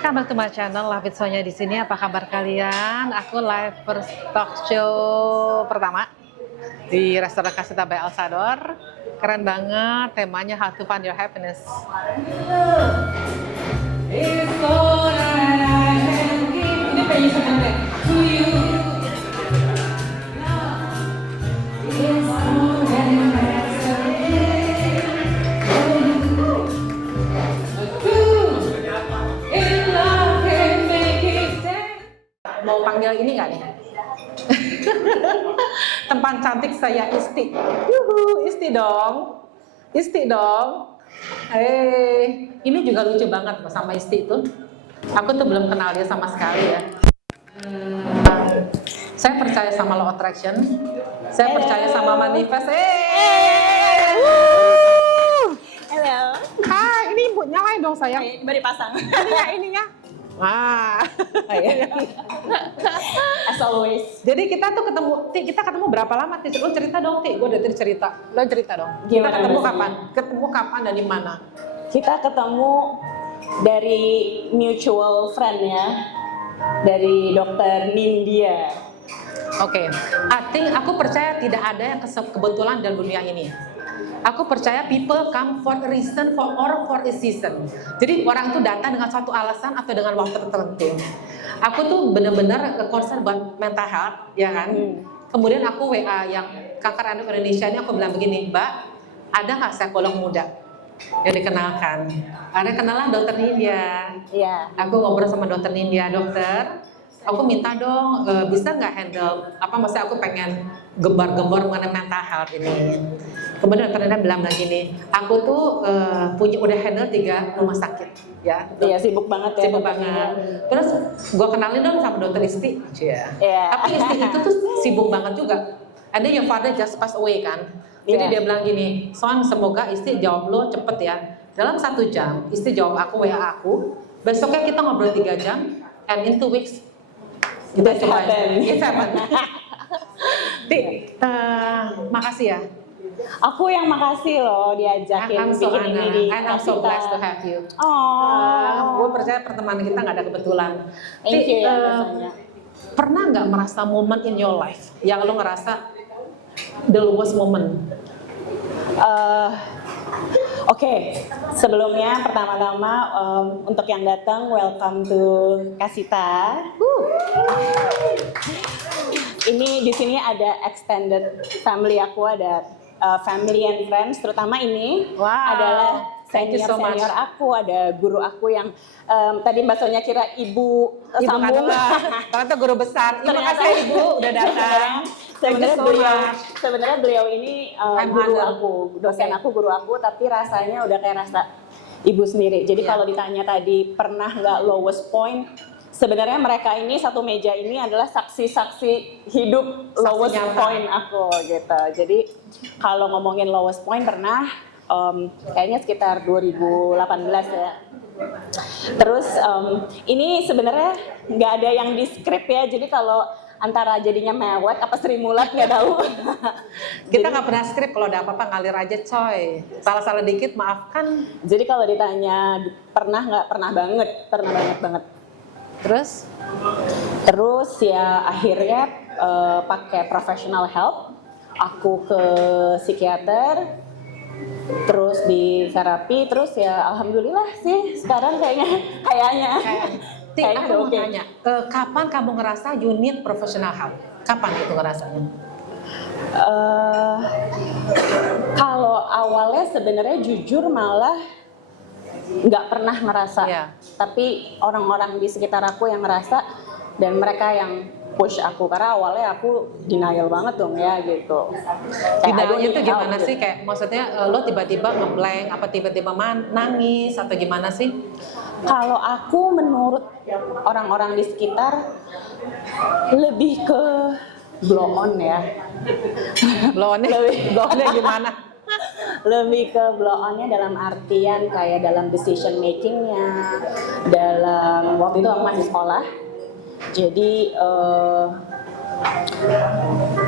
welcome back to my channel. Love It Sonya di sini. Apa kabar kalian? Aku live first talk show pertama di restoran Casita by Alsador. Keren banget, temanya How to Find Your Happiness. Ini pengen sebentar to you. Mau panggil ini nggak nih? Tempat cantik saya Isti. Yuhu, Isti dong. Isti dong. Ini juga lucu banget sama Isti itu. Aku tuh belum kenal dia sama sekali ya. Saya percaya sama law attraction. Saya percaya sama manifest. Halo. Hai, ini ibu nyalain dong sayang. Baru dipasang. Ininya. Wah. As always. Jadi kita tuh ketemu berapa lama? Lo cerita dong, Ti. Gue udah cerita. Lo cerita dong. Gimana kita ketemu maksudnya? kapan? Ketemu kapan dan di mana? Kita ketemu dari mutual friend ya, dari Dokter Nindya. Oke. Aku percaya tidak ada yang kebetulan dalam dunia ini. Aku percaya people come for a reason or for a season. Jadi orang itu datang dengan suatu alasan atau dengan waktu tertentu. Aku tuh benar-benar concern buat mental health, ya kan? Kemudian aku WA yang Kanker Anak Indonesia ini, aku bilang begini, Mbak, ada nggak psikolog muda yang dikenalkan? Ada, kenalan Dokter Nindya. Iya. Aku ngobrol sama Dokter Nindya, dokter, aku minta dong, bisa nggak handle, maksudnya aku pengen gembar-gembar mengenai mental health ini. Kemudian Dokter Nindya bilang begini, aku tuh udah handle 3 rumah sakit, ya. Iya, sibuk banget ya. Sibuk banget. Terus gue kenalin dong sama Dokter Isti. Iya. Tapi Isti itu tuh sibuk banget juga. And then your father just passed away kan. Jadi dia bilang gini, Son, semoga Isti jawab lo cepet ya. Dalam 1 jam, Isti jawab aku, WA aku. Besoknya kita ngobrol 3 jam, and in 2 weeks kita coba. It's happened. Makasih ya. Aku yang makasih loh diajakin bikin ini di I'm so blessed to have you. Oh. Gue percaya pertemanan kita nggak ada kebetulan. Thank you ya rasanya. Pernah nggak merasa moment in your life yang lo ngerasa the lowest moment? Oke, sebelumnya pertama-tama untuk yang datang, welcome to Casita. Ini di sini ada extended family aku, ada family and friends, terutama ini adalah senior aku, ada guru aku yang tadi Mbak Sonya kira ibu sambung. Ternyata guru besar. Terima kasih Ibu udah datang. Sebenarnya beliau ini guru aku, dosen aku, guru aku, tapi rasanya udah kayak rasa ibu sendiri. Jadi kalau ditanya tadi pernah nggak lowest point, sebenarnya mereka ini satu meja ini adalah saksi-saksi hidup lowest point aku gitu. Jadi kalau ngomongin lowest point pernah kayaknya sekitar 2018 ya. Terus ini sebenarnya nggak ada yang di script ya. Jadi kalau antara jadinya mewek apa Sri Mulat nggak tahu. Kita nggak pernah skrip, kalau ada apa-apa ngalir aja coy. Salah-salah dikit maafkan. Jadi kalau ditanya pernah nggak, pernah banget. Terus ya akhirnya pakai professional help, aku ke psikiater, terus di terapi, terus ya alhamdulillah sih sekarang kayaknya. Aku mau tanya, kapan kamu ngerasa you need professional help? Kapan itu ngerasanya? Kalau awalnya sebenarnya jujur malah nggak pernah ngerasa, tapi orang-orang di sekitar aku yang ngerasa dan mereka yang push aku, karena awalnya aku denial banget dong ya gitu. Denialnya itu gimana sih? Kayak maksudnya lo tiba-tiba ngeblank, apa tiba-tiba nangis atau gimana sih? Kalau aku menurut orang-orang di sekitar lebih ke blow on ya. Blow onnya gimana? Lebih ke blow on-nya dalam artian kayak dalam decision making-nya, dalam waktu itu aku masih sekolah. Jadi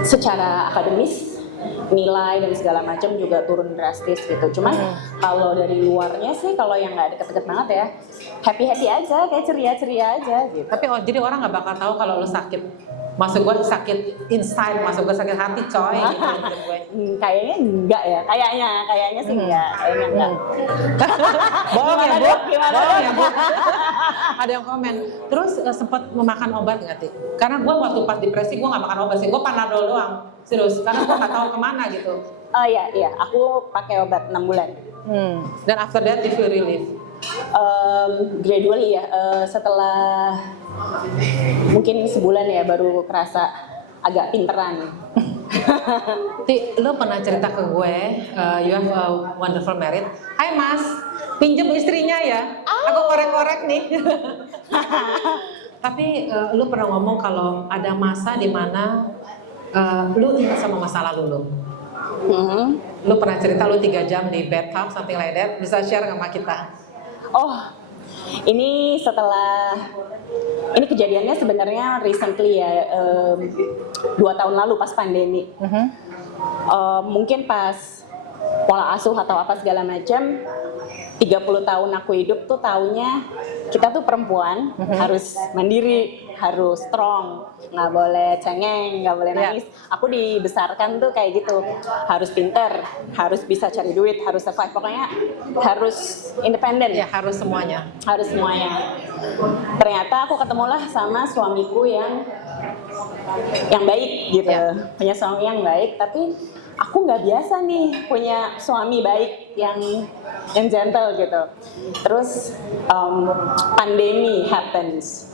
secara akademis nilai dan segala macam juga turun drastis gitu. Cuman kalau dari luarnya sih, kalau yang nggak deket-deket banget ya, happy aja, kayak ceria aja gitu. Tapi jadi orang nggak bakal tahu kalau lo sakit. Maksud gue sakit inside, maksud gue sakit hati coy gitu maksud gue. Kayaknya enggak ya, kayaknya sih enggak, kayaknya enggak. Bohong ya Bu, Gimana, bohong Dok? ya Bu. Ada yang komen. Terus sempat memakan obat nggak Ti? Karena gue waktu pas depresi gue nggak makan obat sih, gue Panadol doang. Serius, karena gue nggak tahu kemana gitu. Oh iya, aku pakai obat 6 bulan. Dan after that you feel relief. Gradually ya, setelah mungkin sebulan ya baru kerasa agak pinteran. Ti, lo pernah cerita ke gue, you have a wonderful married. Hai Mas, pinjem istrinya ya. Aku korek-korek nih. Tapi lo pernah ngomong kalau ada masa di mana lo ingat sama masa lalu lo. Lo pernah cerita lo 3 jam di bathtub, something like that. Bisa share sama kita? Oh, ini ini kejadiannya sebenarnya recently ya, 2 tahun lalu pas pandemi. Mungkin pas pola asuh atau apa segala macam, 30 tahun aku hidup tuh taunya kita tuh perempuan harus mandiri, harus strong, nggak boleh cengeng, nggak boleh nangis. Aku dibesarkan tuh kayak gitu, harus pinter, harus bisa cari duit, harus survive, pokoknya harus independen. Ya harus semuanya. Harus semuanya. Ternyata aku ketemulah sama suamiku yang baik gitu, punya suami yang baik, tapi aku nggak biasa nih punya suami baik yang gentle gitu. Terus pandemi happens,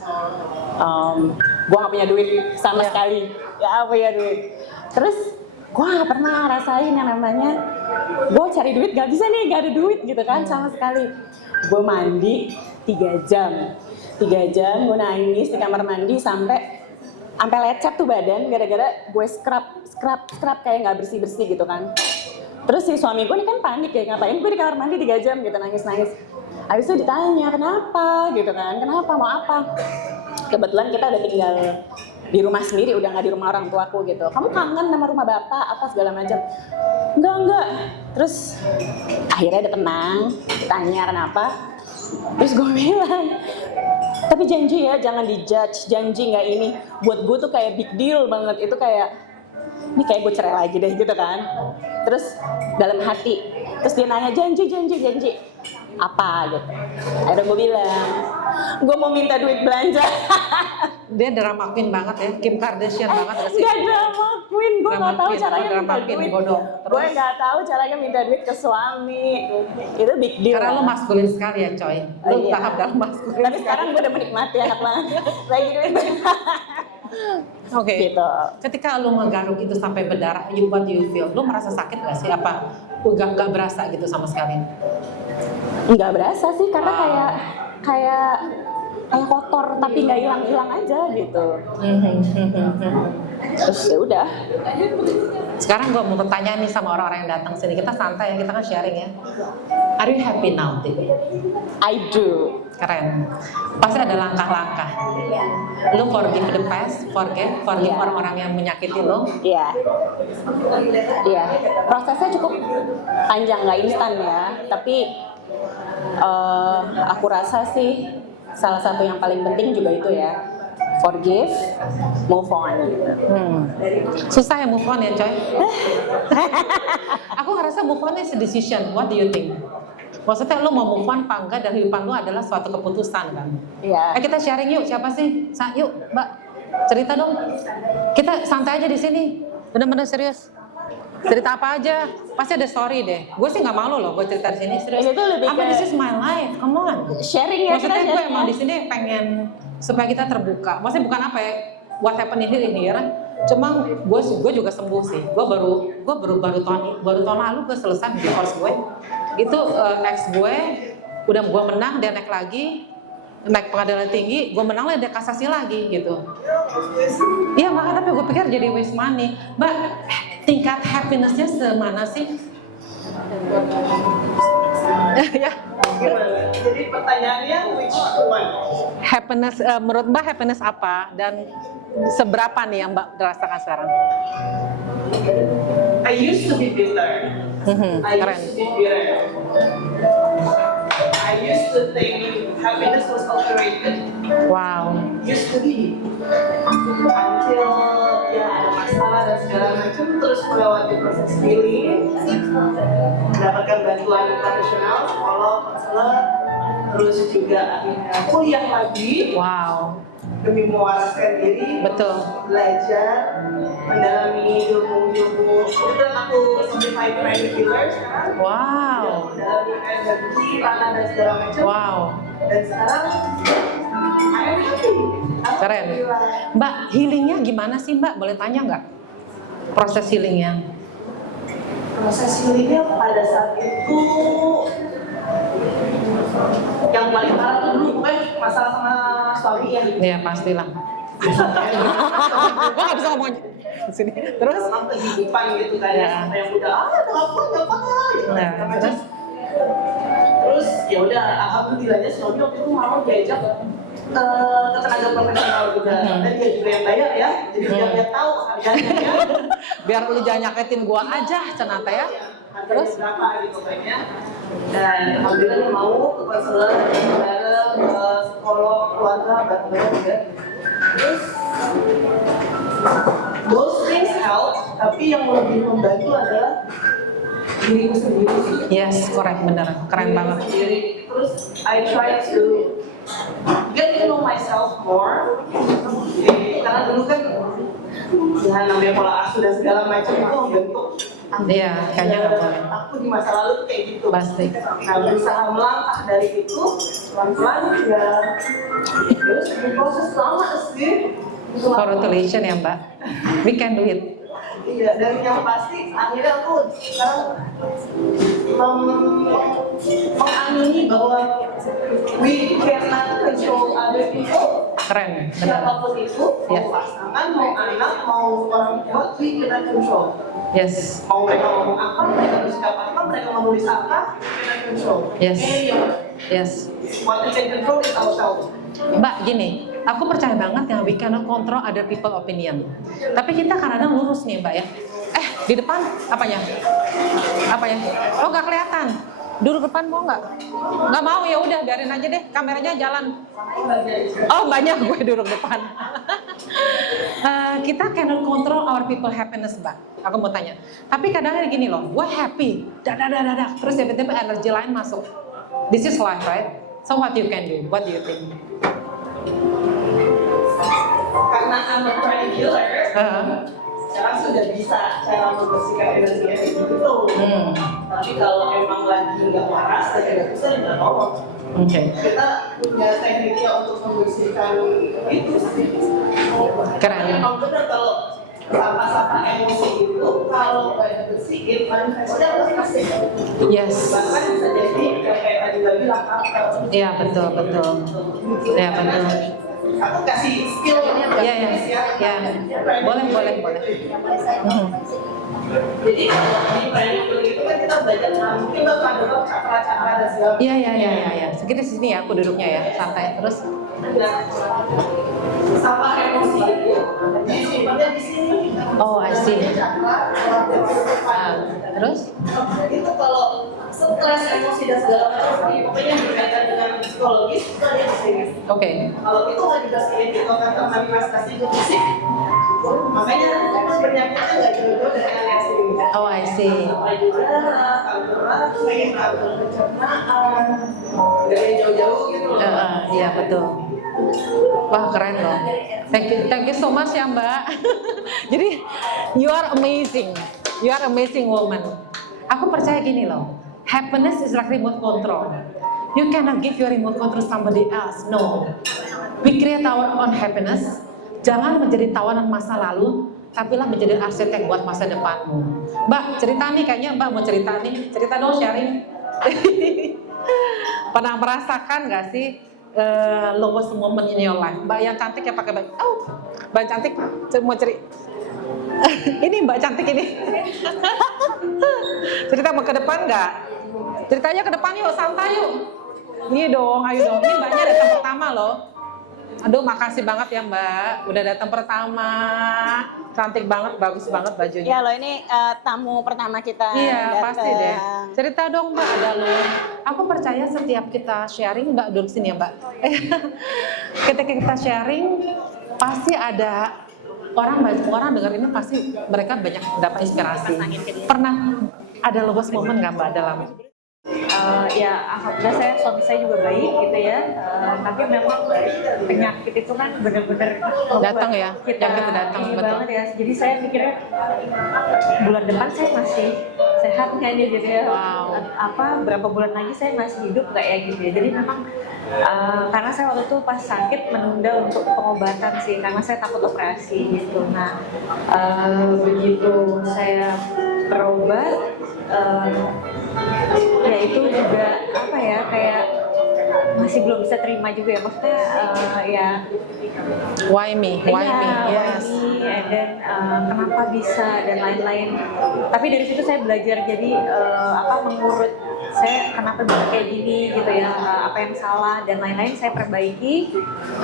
gue nggak punya duit sama sekali, ya punya duit. Terus gue nggak pernah rasain yang namanya gue cari duit gak bisa nih, gak ada duit gitu kan sama sekali. Gue mandi 3 jam gue nangis di kamar mandi sampai lecet tuh badan gara-gara gue scrub kayak nggak bersih gitu kan. Terus si suami gue ini kan panik ya, ngapain gue di kamar mandi 3 jam gitu nangis. Habis itu ditanya kenapa gitu kan, kenapa mau apa? Kebetulan kita udah tinggal di rumah sendiri, udah nggak di rumah orang tuaku gitu. Kamu kangen sama rumah bapak apa segala macam? Enggak. Terus akhirnya udah tenang, tanya kenapa? Terus gue bilang, tapi janji ya jangan dijudge, janji nggak ini. Buat gue tuh kayak big deal banget, itu kayak ini kayak gue cerai lagi deh gitu kan. Terus dalam hati, terus dia nanya janji apa gitu. Akhirnya gue bilang, gue mau minta duit belanja. Dia drama queen banget ya, Kim Kardashian banget gak sih? Gak drama queen, gue nggak tahu caranya minta queen, duit. bodoh. Gue nggak tahu caranya minta duit ke suami. Itu big deal. Karena lo maskulin sekali ya coy. Lo Iya. tahap dalam maskulin. Tapi sekarang gue udah menikmati anak banget. Lagi duit. Oke. Gitu. Ketika lo menggaruk itu sampai berdarah, what do you feel? Lo merasa sakit gak sih? Apa gak berasa gitu sama sekali? Nggak berasa sih, karena kayak kotor tapi nggak hilang aja gitu. Terus ya udah. Sekarang gue mau bertanya nih sama orang-orang yang datang sini. Kita santai ya, kita kan sharing ya. Are you happy now, Ti? I do. Keren. Pasti ada langkah-langkah. Lo forgive the past, forgive orang-orang yang menyakiti lo. Iya. Prosesnya cukup panjang, nggak instan ya. Tapi aku rasa sih salah satu yang paling penting juga itu ya, forgive, move on. Susah ya move on ya coy. Aku ngerasa move on is a decision. What do you think? Maksudnya lo mau move on apa enggak dari depan lo adalah suatu keputusan kan? Iya. Kita sharing yuk, siapa sih? Yuk Mbak, cerita dong. Kita santai aja di sini. Bener-bener serius. Cerita apa aja, pasti ada story deh. Gue sih nggak malu loh, gue cerita di sini serius. Ini tuh lebih Apa this is my life, come on. Sharing ya. Maksudnya kita gue sharing emang ya. di sini pengen supaya kita terbuka. Maksudnya bukan apa ya, what happened in here. Cuma gue juga sembuh sih. Gue baru tahun lalu gue selesai divorce gue. Itu ex gue udah gue menang, dia naik lagi, naik pengadilan tinggi, gue menang lah, dia kasasi lagi gitu. Iya makanya, tapi gue pikir jadi waste money. Mbak, tingkat happiness-nya semana sih? Ya. Jadi pertanyaannya which one? Happiness, menurut Mbak happiness apa dan seberapa nih yang Mbak rasakan sekarang? I used to be bitter. I Keren. used to be bitter. I used to think happiness was overrated. Wow. Used to be. Until ya ada masalah dan segala macam, terus melewati proses healing, mendapatkan bantuan profesional, psikolog, konselor, terus juga akhirnya kuliah lagi Wow. demi mewariskan diri, Betul. belajar, mendalami ilmu-ilmu. Kemudian aku certified private healer sekarang. Wow. Mendalami energi, tanah dan segala macam. Wow. Dan sekarang I am happy. Keren. Alhamdulillah. Mbak, healingnya gimana sih Mbak? Boleh tanya nggak? Proses healingnya? Proses healingnya pada saat itu yang paling parah tuh dulu pokoknya masalah sama suami ya. Ya pastilah. Gue nggak bisa ngomong di sini. Terus? Dalam kehidupan gitu kan ya, Ya. sampai yang udah gak apa gitu. Nah, segala macam. terus? Terus ya udah alhamdulillahnya suami waktu itu mau diajak ke tenaga profesional juga. Dan dia juga yang bayar ya, jadi dia tahu harganya ya. Biar lu jangan nyakitin gua aja, cenata ya. Terus berapa gitu kayaknya. Dan alhamdulillah dia mau ke konselor, bareng ke psikolog keluarga, bareng juga. Terus those things help, tapi yang lebih membantu adalah diriku sendiri sih. Yes, correct, bener. Keren banget. Sendiri. Terus I try to get to know myself more. Karena dulu kan ya namanya pola asuh dan segala macam itu membentuk Iya, kayaknya nggak boleh. aku di masa lalu tuh kayak gitu. Pasti. Nah, berusaha melangkah dari itu pelan-pelan ya. Terus proses lama sih. Congratulations ya Mbak. We can do it. Iya, dan yang pasti akhirnya aku sekarang mengamini bahwa we cannot control other people. Keren, bener. Siapapun itu, Ya. mau pasangan, mau anak, mau orang tua, we cannot control. Yes, Mau mereka ngomong apa, mereka bersikap apa, mereka mau nulis apa, we cannot control. Yes. Yang yes. what we can control is ourselves. Mbak, gini, aku percaya banget yang we cannot control other people opinion. Tapi kita kadang-kadang lurus nih Mbak ya. Di depan apanya? Apanya? Oh nggak kelihatan. Duduk depan mau nggak? Nggak mau ya udah biarin aja deh. Kameranya jalan. Oh banyak gue duduk depan. Kita cannot control our people happiness Mbak. Aku mau tanya. Tapi kadang-kadang gini loh, gue happy, dadah. Terus tiba-tiba energi lain masuk. This is life, right? So what you can do? What do you think? Karena I'm a private healer, sekarang sudah bisa cara membersihkan energinya gitu. Tapi kalau emang lagi nggak waras, tidak bisa nggak nolong. Oke. Kita punya tekniknya untuk membersihkan itu sih. Keren. Emang benar kalau sampah-sampah emosi itu kalau nggak dibersihin, manifestnya pasti. Yes. Bahkan bisa jadi yang kayak tadi Mbak bilang Iya betul. Iya betul. aku kasih skillnya buat Iya. tulis ya. Boleh. Jadi kalau di private healing itu kan kita belajar mungkin bakal ada cakra-cakra dan segala macam. Iya. Sekitar sini ya aku duduknya ya, santai terus. Sampah emosi itu disimpannya di sini. Oh, I see. Cakra, Terus? itu kalau stres, emosi dan segala macam, pokoknya berkaitan dengan psikologis itu ada di sini. Oke. Kalau itu nggak dibersihin, itu akan termanifestasi ke fisik. Makanya penyakitnya nggak jauh-jauh dari area sini. Oh, I see. Payudara, kanker rahim, kanker pencernaan, dari jauh-jauh gitu loh. Iya betul. Wah keren loh. Thank you so much ya Mbak. Jadi you are amazing woman. Aku percaya gini loh. Happiness is like remote control. You cannot give your remote control somebody else. No. We create our own happiness. Jangan menjadi tawanan masa lalu, tapilah menjadi arsitek buat masa depanmu. Mbak, cerita nih kayaknya Mbak mau cerita nih. Cerita dong, sharing. Pernah merasakan nggak sih lowest moment in your life? Mbak yang cantik ya pakai baju. Oh, Mbak cantik mau cerita. Ini Mbak cantik ini. Cerita mau ke depan nggak? Ceritanya ke depan yuk, santai yuk. Iya dong, ayo dong. Ini Mbaknya datang pertama loh. Aduh, makasih banget ya Mbak, udah datang pertama. Cantik banget, bagus banget bajunya. Ya loh, ini tamu pertama kita. Iya, datang. pasti deh. Cerita dong Mbak, ada lo. Aku percaya setiap kita sharing, Mbak duduk sini ya Mbak. Ketika kita sharing, pasti ada orang dengar ini pasti mereka banyak dapat inspirasi. Pernah ada lowest moment nggak Mbak dalam? Ya alhamdulillah suami saya juga baik gitu ya, tapi memang penyakit itu kan benar-benar Datang ya, yang kita datang, ini betul. banget ya. Jadi saya pikirnya bulan depan saya masih sehat nggak nih gitu ya, Wow. berapa bulan lagi saya masih hidup nggak ya gitu ya. Jadi memang karena saya waktu itu pas sakit menunda untuk pengobatan sih, karena saya takut operasi gitu. Nah begitu saya berobat, ya itu juga apa ya, kayak masih belum bisa terima juga ya, maksudnya ya Why me? Why me? Yes. and then kenapa bisa dan lain-lain. Tapi dari situ saya belajar, jadi mengurut saya kenapa bisa kayak gini gitu ya, apa yang salah dan lain-lain saya perbaiki.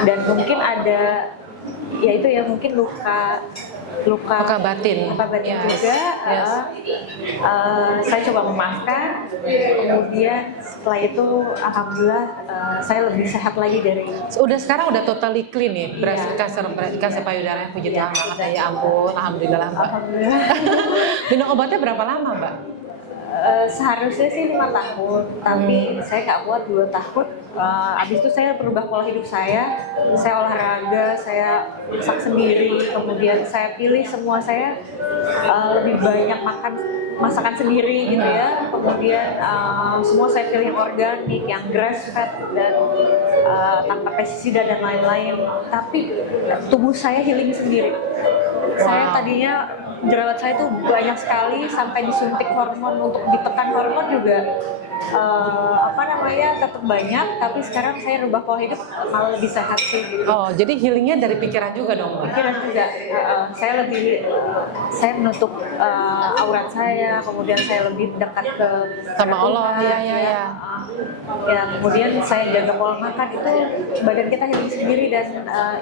Dan mungkin ada ya itu ya, mungkin luka batin. Yes. Yes. Juga. Yes. Saya coba memaafkan, kemudian setelah itu alhamdulillah saya lebih sehat lagi dari. Udah sekarang udah totally clean nih, Iya. kanker payudara, puji Iya. Tuhan banget ya ampun, alhamdulillah Mbak. Alhamdulillah. Minum obatnya berapa lama Mbak? Seharusnya sih 5 tahun, tapi saya nggak kuat 2 tahun. Abis itu saya berubah pola hidup saya olahraga, saya masak sendiri, kemudian saya pilih semua saya lebih banyak makan masakan sendiri gitu ya. Kemudian semua saya pilih yang organik, yang grass fed dan tanpa pestisida dan lain-lain. Tapi tubuh saya healing sendiri. Saya tadinya jerawat saya tuh banyak sekali, sampai disuntik hormon untuk ditekan hormon juga tetap banyak, tapi sekarang saya rubah pola hidup malah lebih sehat sih gitu. Oh, jadi healingnya dari pikiran juga dong Mbak? Pikiran juga, saya menutup aurat saya, kemudian saya lebih dekat ke Sama Allah, Tuhan, ya. Ya, kemudian saya jaga pola makan, itu badan kita healing sendiri dan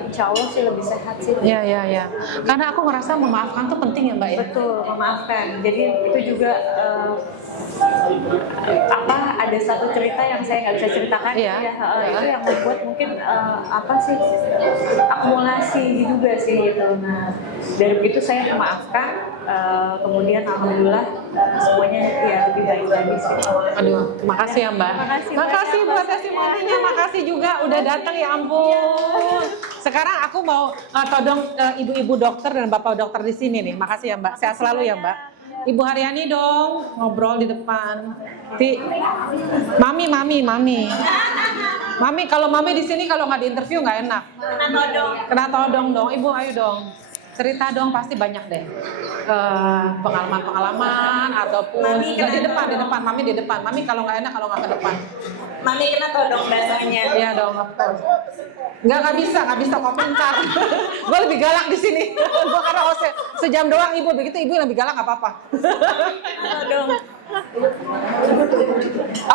insya Allah sih lebih sehat sih. Ya. Karena aku ngerasa memaafkan tuh penting ya Mbak ya? Betul, memaafkan. Jadi itu juga ada satu cerita yang saya nggak bisa ceritakan. Iya. Itu yang membuat mungkin akumulasi juga sih gitu. Nah, dari begitu saya memaafkan, kemudian alhamdulillah semuanya ya lebih baik lagi sih. Aduh, makasih ya Mbak. Makasih banyak, buat Mbak. testimoninya, makasih juga udah datang ya ampun. Sekarang aku mau todong ibu-ibu dokter dan bapak dokter di sini nih. Makasih ya Mbak. Sehat selalu ya Mbak. Ibu Haryani dong ngobrol di depan. Mami. Mami, kalau Mami di sini kalau nggak diinterview nggak enak. Kena todong dong. Ibu ayo dong. Cerita dong, pasti banyak deh pengalaman ataupun Mami di depan. Mami di depan. Mami kalau nggak enak kalau nggak ke depan. Mami kena todong dasarnya. Iya dong, of course. Nggak bisa kok pintar. Gue lebih galak di sini. Gue karena sejam doang ibu, begitu ibu yang lebih galak nggak apa-apa. Todong.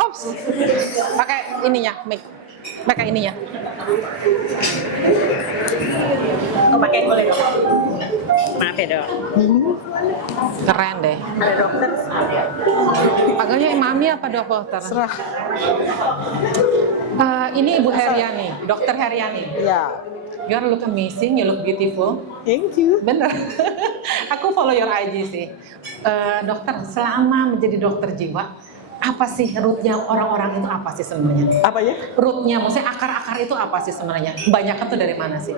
Ops, pakai ininya, mic. Pakai ininya. Oh, pakai boleh dong. Maaf ya dok. Keren deh. Ada dokter. Panggilnya Mami apa dokter? Serah. Ini Ibu Haryani, Dokter Haryani. Ya, You look amazing, you look beautiful. thank you. Bener. Aku follow your IG sih. Dokter, selama menjadi dokter jiwa, apa sih rootnya orang-orang itu apa sih sebenarnya? Apa ya? Rootnya, maksudnya akar-akar itu apa sih sebenarnya? Kebanyakan tuh dari mana sih?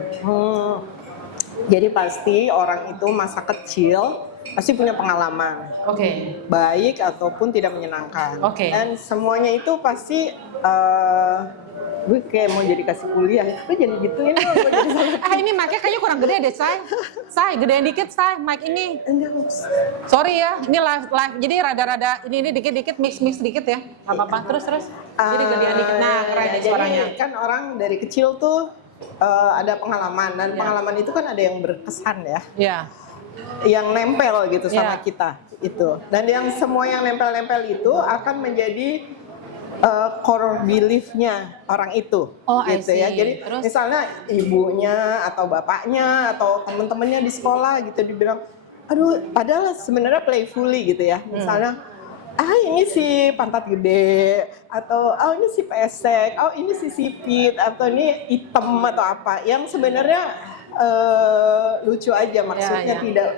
Jadi pasti orang itu masa kecil pasti punya pengalaman, Oke. baik ataupun tidak menyenangkan. Oke. Dan semuanya itu pasti gue kayak mau jadi kasih kuliah. Gue jadi gituin loh, gue jadi salah. Ini mic-nya kayaknya kurang gede deh, Say, gedein dikit, Say, mic ini. Sorry ya, ini live. Jadi rada-rada ini dikit-dikit mix dikit ya. Gak apa-apa, terus. Jadi gedean dikit. Nah, keren Ya, nih suaranya. jadi kan orang dari kecil tuh ada pengalaman, dan pengalaman itu kan ada yang berkesan ya, Ya. yang nempel gitu sama Ya. kita itu. Dan yang semua yang nempel-nempel itu akan menjadi core belief-nya orang itu, Oh, I gitu ya. see. Jadi Terus? misalnya ibunya atau bapaknya atau teman-temannya di sekolah gitu dibilang, aduh, padahal sebenarnya playfully gitu ya. Misalnya, ini si pantat gede, atau ini si pesek, ini si sipit, atau ini hitam atau apa, yang sebenarnya lucu aja maksudnya, ya.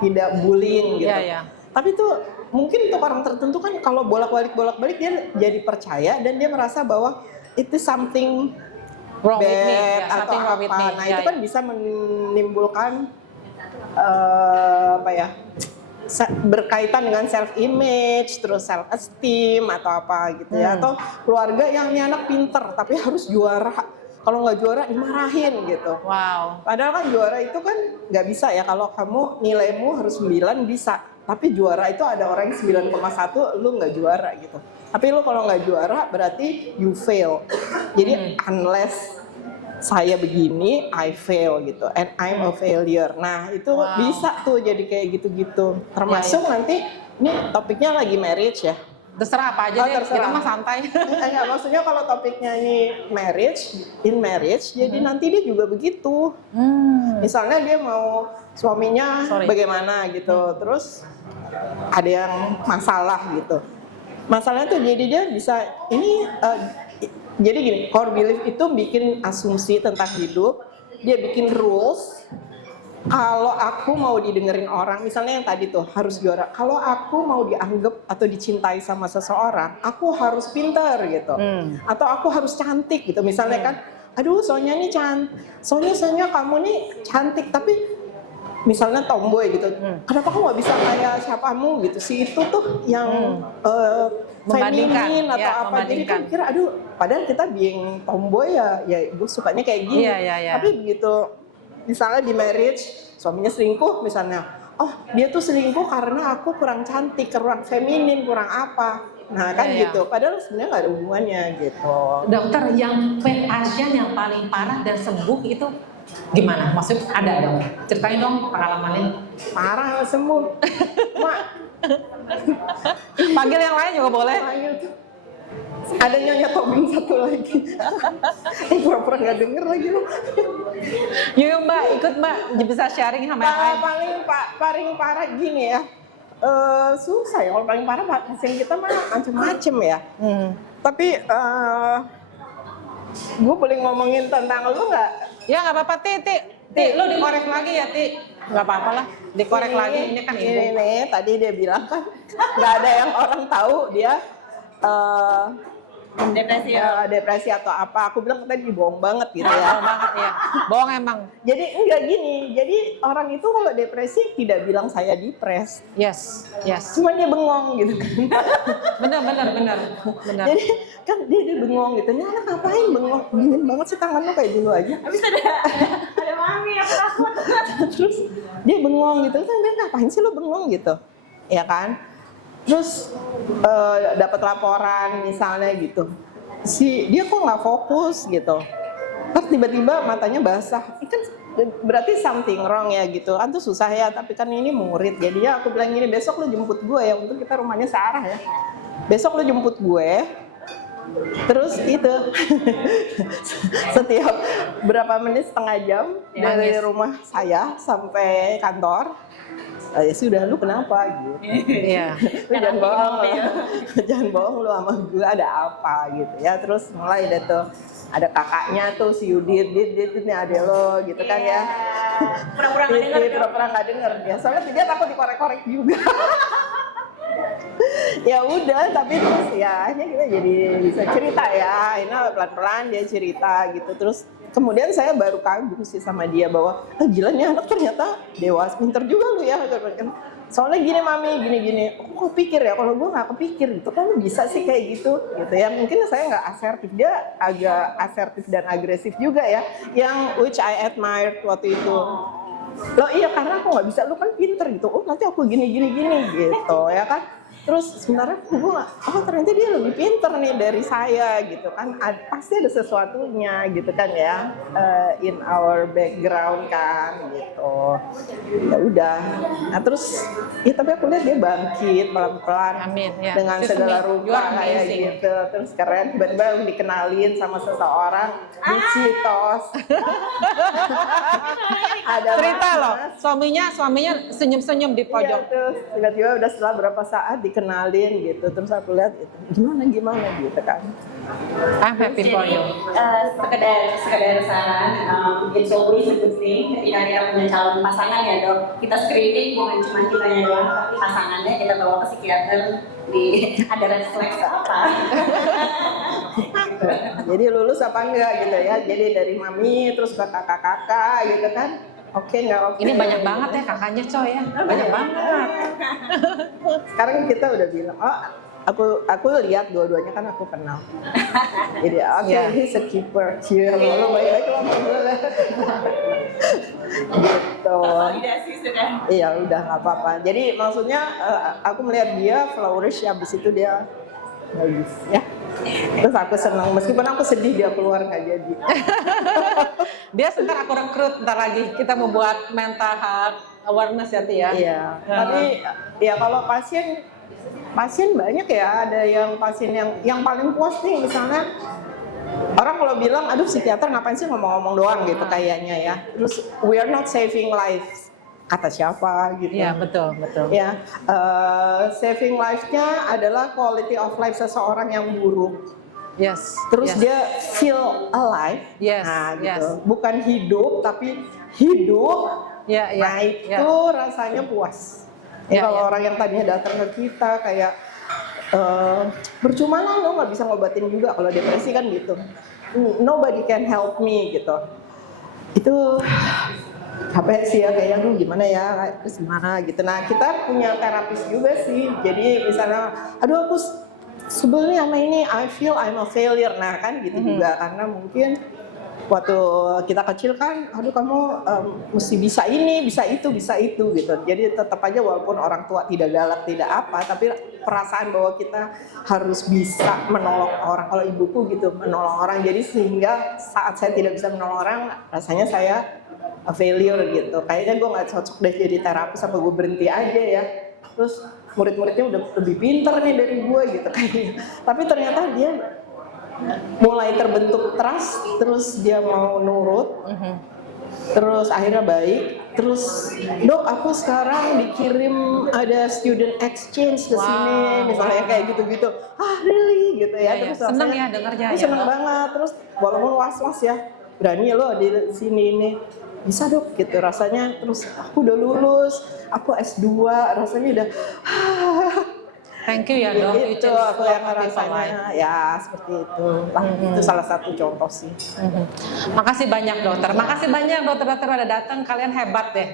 tidak bullying gitu. Ya. Tapi tuh mungkin untuk orang tertentu kan kalau bolak-balik dia jadi percaya dan dia merasa bahwa itu something Wrong with me, bad ya, atau something wrong with apa. me. Nah Ya, itu kan bisa menimbulkan berkaitan dengan self image, terus self esteem atau apa gitu ya. Atau keluarga yang ini anak pinter tapi harus juara. Kalau nggak juara dimarahin gitu. Wow. Padahal kan juara itu kan nggak bisa ya, kalau kamu nilaimu harus 9 bisa. Tapi juara itu ada orang yang 9,1, lu nggak juara gitu. Tapi lu kalau nggak juara berarti you fail. Jadi unless saya begini, I fail gitu. And I'm a failure. Nah itu bisa tuh jadi kayak gitu-gitu. Termasuk nanti, ini topiknya lagi marriage ya. Terserah apa aja deh, Terserah. kita mah santai. Enggak, maksudnya kalau topiknya ini in marriage, jadi nanti dia juga begitu. Misalnya dia mau suaminya bagaimana gitu, terus ada yang masalah gitu. Masalahnya tuh jadi dia bisa jadi gini, core belief itu bikin asumsi tentang hidup, dia bikin rules. Kalau aku mau didengerin orang, misalnya yang tadi tuh harus juara. Kalau aku mau dianggap atau dicintai sama seseorang, aku harus pintar gitu. Atau aku harus cantik gitu. Misalnya kan, aduh Sonya nih Sonya kamu nih cantik, tapi misalnya tomboy gitu. Kenapa kamu nggak bisa kayak siapamu gitu? Si itu tuh yang feminin atau apa. Jadi kan kira, aduh, padahal kita being tomboy ya gue sukanya kayak gini. Iya. Tapi begitu misalnya di marriage, suaminya selingkuh misalnya, dia tuh selingkuh karena aku kurang cantik, kurang feminin, kurang apa. Nah kan gitu, padahal sebenarnya nggak ada hubungannya gitu. Dokter, yang pasien yang paling parah dan sembuh itu gimana? Maksud ada dong? Ceritain dong pengalamannya. Parah sembuh. Mak, Panggil yang lain juga boleh. panggil tuh. Ada Nyonya Tobing satu lagi. Pura-pura nggak denger lagi lu. Yuk Mbak, ikut Mbak, bisa sharing sama yang lain. Paling parah gini ya. Susah ya kalau paling parah pasien kita mah macem-macem ya. Tapi gue boleh ngomongin tentang lu nggak? Ya nggak apa-apa, Ti, lu dikorek lagi ya, Ti. Nggak apa-apa lah, dikorek lagi. Ini kan ibu. Ini tadi dia bilang kan nggak ada yang orang tahu dia depresi atau apa. Aku bilang tadi bohong banget gitu ya. Bohong banget ya, bohong emang. Jadi enggak gini, jadi orang itu kalau depresi tidak bilang saya depres. Yes. Cuma dia bengong gitu kan. Bener. Jadi kan dia bengong gitu. Ini anak ngapain bengong? Dingin banget sih tangan lo kayak dulu aja. Habis ada mami, aku takut. Terus dia bengong gitu. Terus dia ngapain sih lo bengong gitu? Ya kan? Terus dapat laporan misalnya gitu. Dia kok nggak fokus gitu. Terus tiba-tiba matanya basah. Ini kan berarti something wrong ya gitu. Kan tuh susah ya, tapi kan ini murid. Jadi ya aku bilang gini, besok lu jemput gue ya, untuk kita rumahnya searah ya. Besok lu jemput gue. Terus itu setiap berapa menit, setengah jam dari rumah saya sampai kantor, ya sudah, lu kenapa gitu. Iya. Lu jangan bohong lu sama gue, ada apa gitu ya. Terus mulai deh tuh, ada kakaknya tuh si Yudit ini adek lo gitu kan ya. Pura-pura nggak denger. Pura-pura nggak denger ya, soalnya dia takut dikorek-korek juga. Ya udah, tapi terus ya akhirnya kita jadi bisa cerita ya. Ini pelan-pelan dia cerita gitu. Terus kemudian saya baru kagum sih sama dia bahwa gila nih anak ternyata dewasa, pinter juga lu ya. Soalnya gini mami, gini. Aku kepikir ya, kalau gue nggak kepikir gitu kan bisa sih kayak gitu ya. Mungkin saya nggak asertif, dia agak asertif dan agresif juga ya. Yang which I admired waktu itu. Loh iya, karena aku nggak bisa, lu kan pinter gitu. Oh nanti aku gini gitu ya kan. Terus sebenarnya gue, oh ternyata dia lebih pinter nih dari saya gitu kan. Pasti ada sesuatunya gitu kan ya, in our background kan gitu. Ya udah. Nah terus, ya tapi aku lihat dia bangkit pelan-pelan Amin, ya. dengan Sistem segala you rupa are kayak amazing. gitu. Terus keren, tiba-tiba dikenalin sama seseorang di Citos. Ada Cerita Mas, loh, suaminya senyum-senyum di Iya, pojok. terus tiba-tiba udah setelah berapa saat dikenalin gitu, terus aku lihat itu gimana gitu kan. I'm happy for you. sekedar saran, it's always a good thing ketika kita punya calon pasangan ya dok. Kita screening bukan cuma kitanya doang, tapi pasangannya kita bawa ke psikiater ada red flag apa. Jadi lulus apa enggak gitu ya, jadi dari mami terus ke kakak-kakak gitu kan. Oke nggak oke. Ini banyak banget ya kakaknya coy ya, banyak banget. Sekarang kita udah bilang, oh aku lihat dua-duanya kan aku kenal. Jadi oke, Yeah. he's a keeper. Iya, lo baik-baik lo boleh. Gitu. Validasi sudah. Iya udah nggak apa-apa. Jadi maksudnya aku melihat dia flourish, habis itu dia bagus ya. Terus aku senang, meskipun aku sedih dia keluar nggak jadi. Dia sebentar aku rekrut, ntar lagi kita membuat mental health awareness ya Tia. Iya. Tapi ya kalau pasien banyak ya, ada yang pasien yang paling puas nih misalnya. Orang kalau bilang, aduh psikiater ngapain sih ngomong-ngomong doang gitu kayaknya ya. Terus we are not saving lives. Kata siapa gitu. Iya betul. Ya, saving life-nya adalah quality of life seseorang yang buruk. Yes. Terus yes. dia feel alive. Yes, Nah, gitu. yes. Bukan hidup tapi hidup. Ya, ya, Nah, itu ya. rasanya puas. Ya, Kalau ya. orang yang tadinya datang ke kita kayak percuma lah lo nggak bisa ngobatin juga, kalau depresi kan gitu. Nobody can help me gitu. Itu capek sih ya, kayak aduh gimana ya, terus gimana gitu. Nah kita punya terapis juga sih. Jadi misalnya, aduh aku sebel nih sama ini, I feel I'm a failure. Nah kan gitu juga, karena mungkin waktu kita kecil kan, aduh kamu mesti bisa ini, bisa itu gitu. Jadi tetap aja walaupun orang tua tidak galak, tidak apa, tapi perasaan bahwa kita harus bisa menolong orang. Kalau ibuku gitu, menolong orang. Jadi sehingga saat saya tidak bisa menolong orang, rasanya saya a failure gitu. Kayaknya gue nggak cocok deh jadi terapis, apa gue berhenti aja ya. Terus murid-muridnya udah lebih pinter nih dari gue gitu kayaknya. Tapi ternyata dia mulai terbentuk trust, terus dia mau nurut, terus akhirnya baik. Terus dok aku sekarang dikirim ada student exchange ke sini, misalnya kayak gitu-gitu. Ah really gitu ya. Terus Seneng rasanya, ya dengarnya ya. seneng banget. Terus walaupun was-was ya, berani lo di sini ini. Bisa dok gitu rasanya. Terus aku udah lulus, aku S2, rasanya udah Thank you ya dok. You itu change aku a yang lot of people life. rasanya ya seperti itu. Itu salah satu contoh sih. Makasih banyak dokter. Makasih banyak dokter-dokter udah datang. Kalian hebat deh.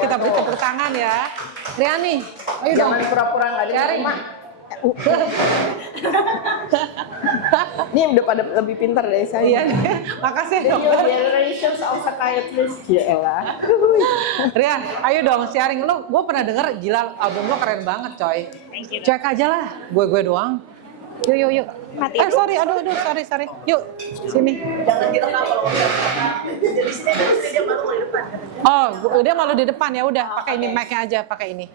Kita beri tepuk tangan ya. Riani, ayo dong. Jangan pura-pura nggak ada Sharing. rumah. Ini udah pada lebih pintar dari saya. Iya, makasih The new dokter. generations of psychiatrists. Ya elah. Rian, ayo dong sharing. Lu, gue pernah denger gila album lo keren banget coy. Cuek aja lah, gue doang. Yuk. Sorry, aduh, sorry. Yuk, sini. Jangan direkam kalau jadi sini dia malu di depan. Oh, dia malu di depan ya udah. Pakai ini mic-nya aja, pakai ini.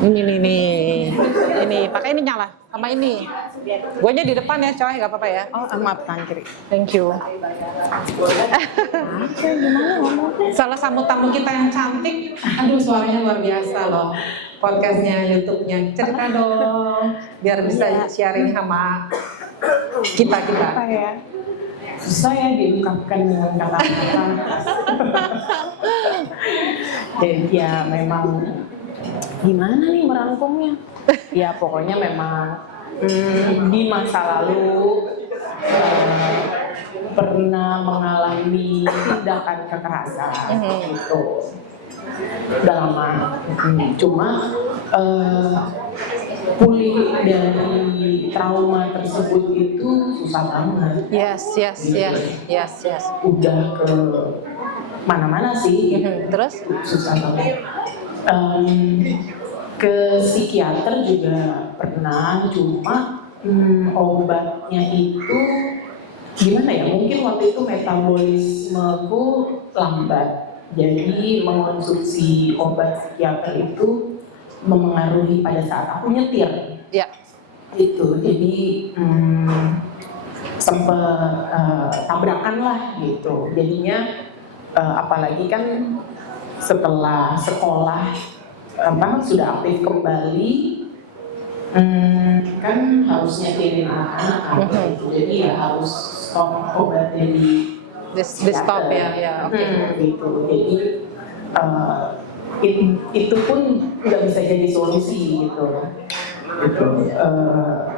Ini, pakai ini nyala sama ini. Guanya di depan ya coy, nggak apa-apa ya. Oh, maaf tangan kiri. Thank you. Salah sambut tamu kita yang cantik. Aduh, suaranya luar biasa loh. Podcastnya, YouTube-nya. Cerita dong, biar bisa sharing sama kita. Apa ya? Susah ya diungkapkan dengan kata-kata. Dan ya memang gimana nih merangkumnya? Ya pokoknya memang di masa lalu pernah mengalami tindakan kekerasan gitu. Udah lama. Cuma pulih dari trauma tersebut itu susah banget. Yes. Udah ke mana-mana sih. Terus? Susah banget. ke psikiater juga pernah, cuma obatnya itu gimana ya? Mungkin waktu itu metabolismeku lambat, jadi mengonsumsi obat psikiater itu memengaruhi pada saat aku nyetir. Ya. Itu jadi sempat tabrakan lah gitu. Jadinya apalagi kan setelah sekolah sudah aktif kembali, kan harus nyetirin anak-anak gitu. Jadi ya harus stop obatnya di Di stop ya, oke. gitu. Jadi itu pun nggak bisa jadi solusi gitu.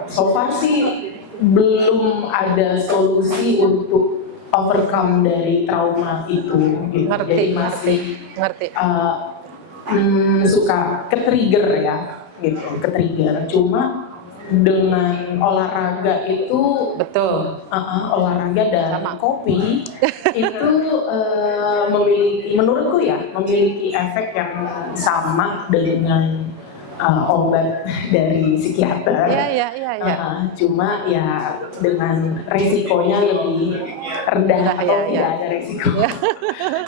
So far sih belum ada solusi untuk overcome dari trauma itu gitu. Jadi masih Ngerti. suka ke-trigger ya gitu, ke-trigger. Cuma dengan olahraga itu Betul. olahraga dan kopi itu menurutku ya memiliki efek yang sama dengan obat dari psikiater. Iya. Cuma ya dengan resikonya lebih rendah atau tidak ada resiko.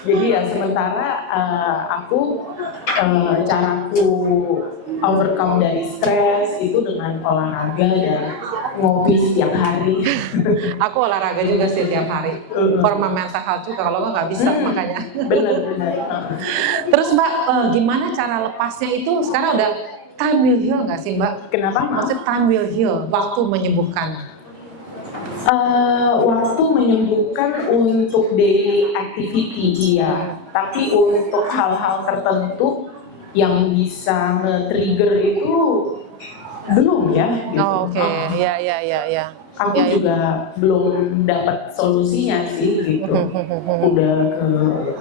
Jadi ya sementara aku caraku overcome dari stres itu dengan olahraga dan ngopi setiap hari. Aku olahraga juga sih tiap hari. For my mental health juga, kalau nggak bisa makanya. Benar. Terus Mbak, gimana cara lepasnya itu? Sekarang udah time will heal nggak sih Mbak? Kenapa? Maksudnya time will heal, waktu menyembuhkan. Waktu menyembuhkan untuk daily activity iya, tapi untuk hal-hal tertentu yang bisa nge-trigger itu belum ya. Gitu. Oke. Ya. Aku juga belum dapat solusinya sih gitu. Udah ke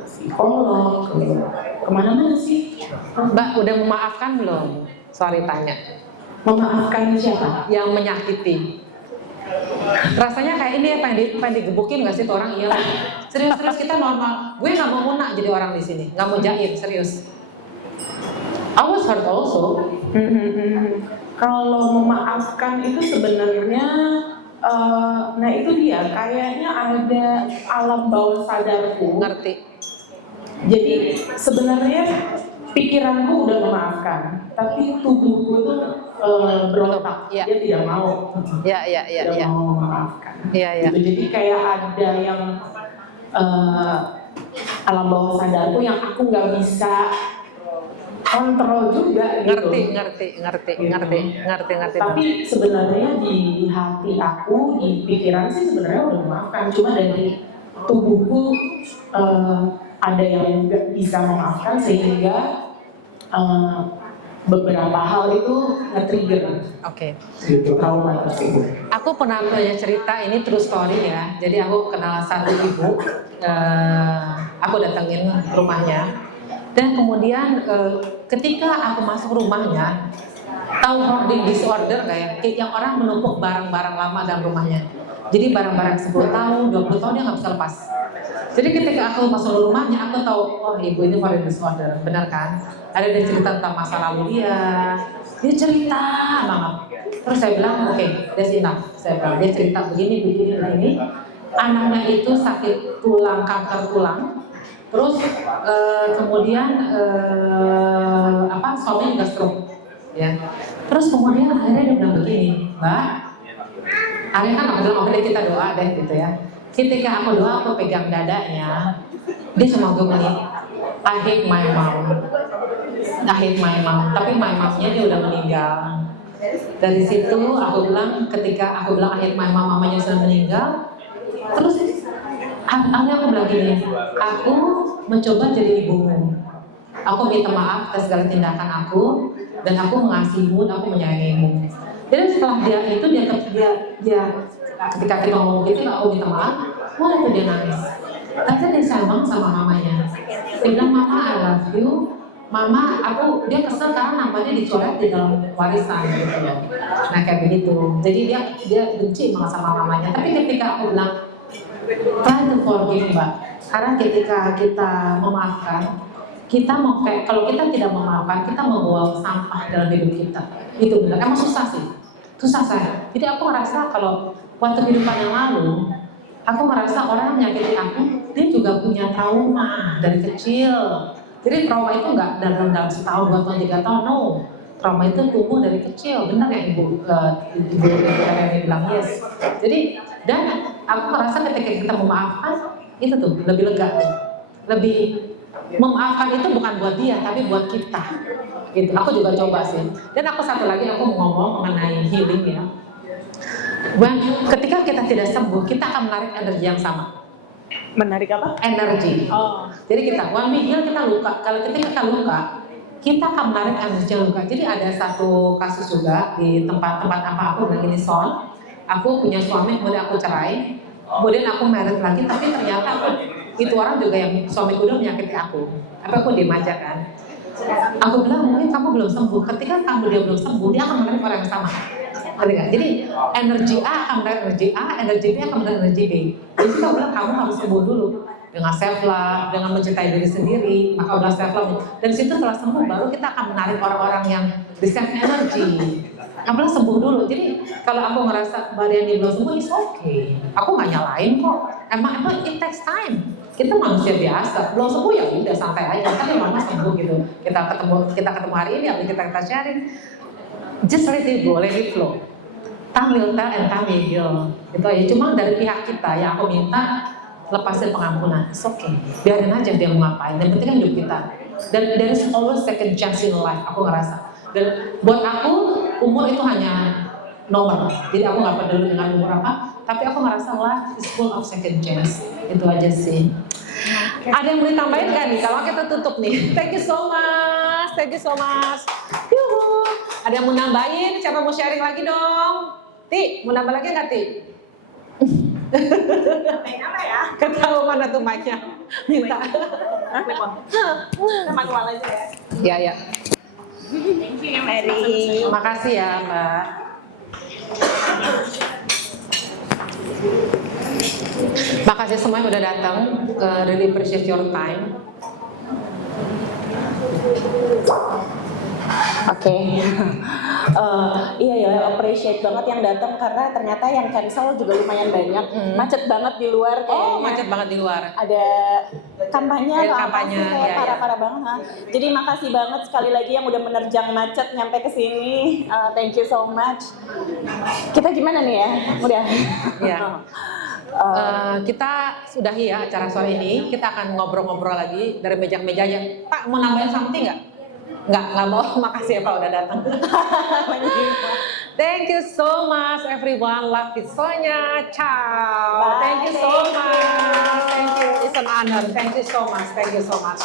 psikolog, kemana-mana sih. Mbak udah memaafkan belum? Sorry tanya. Memaafkan siapa? Yang menyakiti. Rasanya kayak ini ya, pengen digebukin nggak sih tuh orang? Iya. Serius kita normal. Gue nggak mau munak jadi orang di sini, nggak mau jaim, serius. I was hurt also. Kalau memaafkan itu sebenarnya, nah itu dia, kayaknya ada alam bawah sadarku. Ngerti. Jadi sebenarnya pikiranku udah memaafkan, tapi tubuhku itu berontak, Iya. dia tidak mau, tidak mau memaafkan. Iya. Gitu. Jadi kayak ada yang alam bawah sadarku yang aku nggak bisa kontrol juga gitu. Ngerti. Tapi sebenarnya di hati aku, di pikiran sih sebenarnya udah memaafkan. Cuma dari tubuhku ada yang nggak bisa memaafkan sehingga beberapa hal itu nge-trigger. Oke. Gitu, trauma tersebut. Aku pernah punya cerita, ini true story ya. Jadi aku kenal satu ibu, aku datengin rumahnya. Dan kemudian ketika aku masuk rumahnya, tahu hoarding disorder nggak ya? Yang orang menumpuk barang-barang lama dalam rumahnya. Jadi barang-barang 10 tahun, 20 tahun dia nggak bisa lepas. Jadi ketika aku masuk rumahnya, aku tahu, oh ibu ini hoarding disorder, benar kan? Ada dia cerita tentang masa lalu dia cerita banget. Terus saya bilang, oke, that's enough. Saya bilang, dia cerita begini. Anaknya itu sakit tulang, kanker tulang. Terus kemudian suaminya juga stroke, ya. Terus kemudian akhirnya dia bilang begini, Mbak, akhirnya kan aku bilang, oke kita doa deh gitu ya. Ketika aku doa, aku pegang dadanya, dia cuma gini, I hate my mom, tapi my momnya dia udah meninggal. Dari situ aku bilang, ketika aku bilang I hate my mom, mamanya sudah meninggal, terus akhirnya aku bilang gini, aku mencoba jadi ibumu. Aku minta maaf atas segala tindakan aku, dan aku mengasihimu, dan aku menyayangimu. Jadi setelah dia ketika kita ngomong gitu, aku minta maaf, malah itu dia nangis. Tapi dia sayang sama mamanya. Dia bilang, Mama I love you. Mama, dia kesel karena namanya dicoret di dalam warisan gitu ya. Nah kayak begitu. Jadi dia benci banget sama mamanya. Tapi ketika aku bilang, try to forgive Mbak. Karena ketika kita memaafkan, kita mau kayak kalau kita tidak memaafkan, kita membuang sampah dalam hidup kita. Itu benar. Emang susah sih, susah saya. Jadi aku merasa kalau waktu kehidupan yang lalu, aku merasa orang yang menyakiti aku, dia juga punya trauma dari kecil. Jadi trauma itu nggak dalam setahun, 2 tahun, 3 tahun, no. Trauma itu tumbuh dari kecil, benar ya ibu yang bilang yes. Jadi dan aku merasa ketika kita memaafkan itu tuh lebih lega, lebih memaafkan itu bukan buat dia tapi buat kita. Gitu. Aku juga coba sih. Dan aku satu lagi aku mau ngomong mengenai healing ya. Ketika kita tidak sembuh, kita akan menarik energi yang sama. Menarik apa? Energi. Oh. Jadi kita, when we heal kita luka. Kalau kita luka, kita akan menarik energi yang luka. Jadi ada satu kasus juga di tempat-tempat apa aku lagi di Son. Aku punya suami, kemudian aku cerai. Kemudian aku married lagi, tapi ternyata itu orang juga yang suamiku udah menyakiti aku. Tapi aku diem aja kan. Aku bilang mungkin kamu belum sembuh. Ketika dia belum sembuh, dia akan menarik orang yang sama. Jadi energi A akan menarik energi A, energi B akan menarik energi B. Jadi kita bilang kamu harus sembuh dulu dengan self love, dengan mencintai diri sendiri. Maka udah self love. Dan situ setelah sembuh baru kita akan menarik orang-orang yang the same energy. Kamu sembuh dulu. Jadi kalau aku ngerasa Mbak Riani belum sembuh, it's okay. Aku nggak nyalain kok. Emang it takes time. Kita manusia biasa, belum sembuh ya udah santai aja. Kan lama sembuh gitu. Kita ketemu hari ini, habis kita sharing. Just let it go, let it flow. Time will tell and time will heal. Itu aja. Cuma dari pihak kita yang aku minta lepasin pengampunan. It's okay. Biarin aja dia mau ngapain. Yang penting kan hidup kita. Dan there is always second chance in life. Aku ngerasa. Dan buat aku umur itu hanya nomor. Jadi aku nggak peduli dengan umur apa. Tapi aku ngerasa life is full of second chance. Itu aja sih. Ada yang mau ditambahin kan nih? Kalau kita tutup nih. Thank you so much. Thank you so much. Yuhu. Ada yang mau nambahin? Siapa mau sharing lagi dong? Ti, mau nambah lagi nggak Ti? Nambahin apa ya? Ketahu mana tuh mic-nya? Minta. Manual aja ya. Ya, ya. Thank you Mary. Makasih ya Mbak. Makasih semua yang udah datang. Really appreciate your time. Oke. Iya ya, appreciate banget yang datang karena ternyata yang cancel juga lumayan banyak. Macet banget di luar kayaknya. Oh, macet banget di luar. Ada kampanye atau apa sih, kayak iya, parah-parah banget. Ha? Jadi makasih banget sekali lagi yang udah menerjang macet nyampe ke sini. Thank you so much. Kita gimana nih ya? Udah. Ya. Kita sudahi ya acara sore ini. Kita akan ngobrol-ngobrol lagi dari meja-mejanya. Pak, mau nambahin something nggak? Nggak mau. Makasih ya Pak udah datang. Thank you so much everyone. Love you Sonya. Ciao. Bye. Thank you so much. Thank you. It's an honor. Thank you so much. Thank you so much.